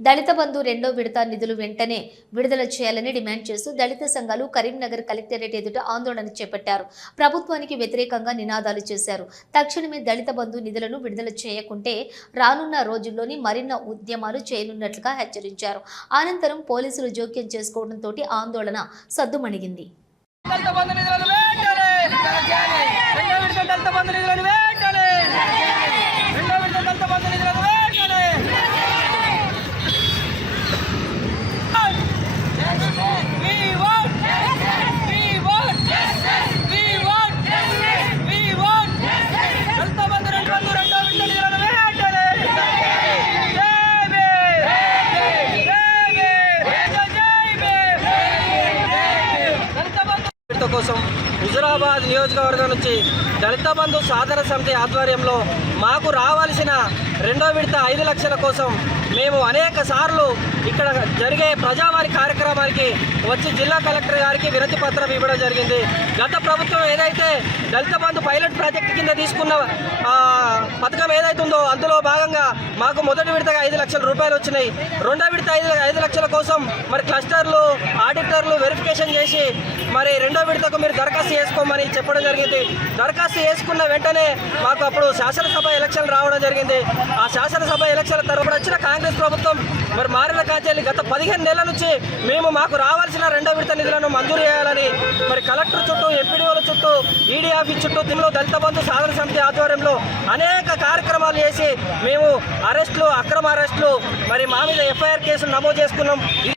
దళిత బంధు రెండో విడత నిధులు వెంటనే విడుదల చేయాలని డిమాండ్ చేస్తూ దళిత సంఘాలు కరీంనగర్ కలెక్టరేట్ ఎదుట ఆందోళన చేపట్టారు. ప్రభుత్వానికి వ్యతిరేకంగా నినాదాలు చేశారు. తక్షణమే దళిత బంధు నిధులను విడుదల చేయకుంటే రానున్న రోజుల్లోని మరిన్న ఉద్యమాలు చేయనున్నట్లుగా హెచ్చరించారు. అనంతరం పోలీసులు జోక్యం చేసుకోవడంతో ఆందోళన సద్దుమణిగింది దళిత బంధు నిధులను వెంటనే రెండో విడత దళిత బంధు నిధులను వెంటనే రెండో విడత దళిత బంధు నిధులను వెంటనే We want We want We want We want దళిత బంధు రెండు బంధు రెండో విడత నిధులను వెంటనే జై భీమ్ జై భీమ్ జై భీమ్ దళిత బంధు విడత కోసం హుజురాబాద్ నియోజకవర్గం నుంచి దళిత బంధు సాధన సమితి ఆధ్వర్యంలో మాకు రావాల్సిన రెండో విడత ఐదు లక్షల కోసం మేము అనేక సార్లు ఇక్కడ జరిగే ప్రజావారి కార్యక్రమానికి వచ్చి జిల్లా కలెక్టర్ గారికి వినతి పత్రం ఇవ్వడం జరిగింది. గత ప్రభుత్వం ఏదైతే దళిత బంధు పైలట్ ప్రాజెక్ట్ కింద తీసుకున్న పథకం ఏదైతే ఉందో అందులో భాగంగా మాకు మొదటి విడతగా ఐదు లక్షల రూపాయలు వచ్చినాయి. రెండో విడత ఐదు ఐదు లక్షల కోసం మరి క్లస్టర్లు ఆడిటర్లు వెరిఫికేషన్ చేసి మరి రెండో విడతకు మీరు దరఖాస్తు చేసుకోమని చెప్పడం జరిగింది. దరఖాస్తు చేసుకున్న వెంటనే మాకు అప్పుడు శాసనసభ ఎలక్షన్ రావడం జరిగింది. ఆ శాసనసభ ఎలక్షన్ తర్వాత వచ్చిన కాంగ్రెస్ ప్రభుత్వం మరి మారిన కాచేలి గత పదిహేను నెలల నుంచి మేము మాకు రావాల్సిన రెండో విడత నిధులను మంజూరు చేయాలని మరి కలెక్టర్ చుట్టూ ఎంపీడీఓల చుట్టూ ఈడీ ఆఫీస్ చుట్టూ దీనిలో దళిత బంధు సాధన సమితి ఆధ్వర్యంలో అనేక కార్యక్రమాలు చేసి మేము అరెస్టులు అక్రమ అరెస్టులు మరి మా మీద ఎఫ్ఐఆర్ కేసులు నమోదు చేసుకున్నాం.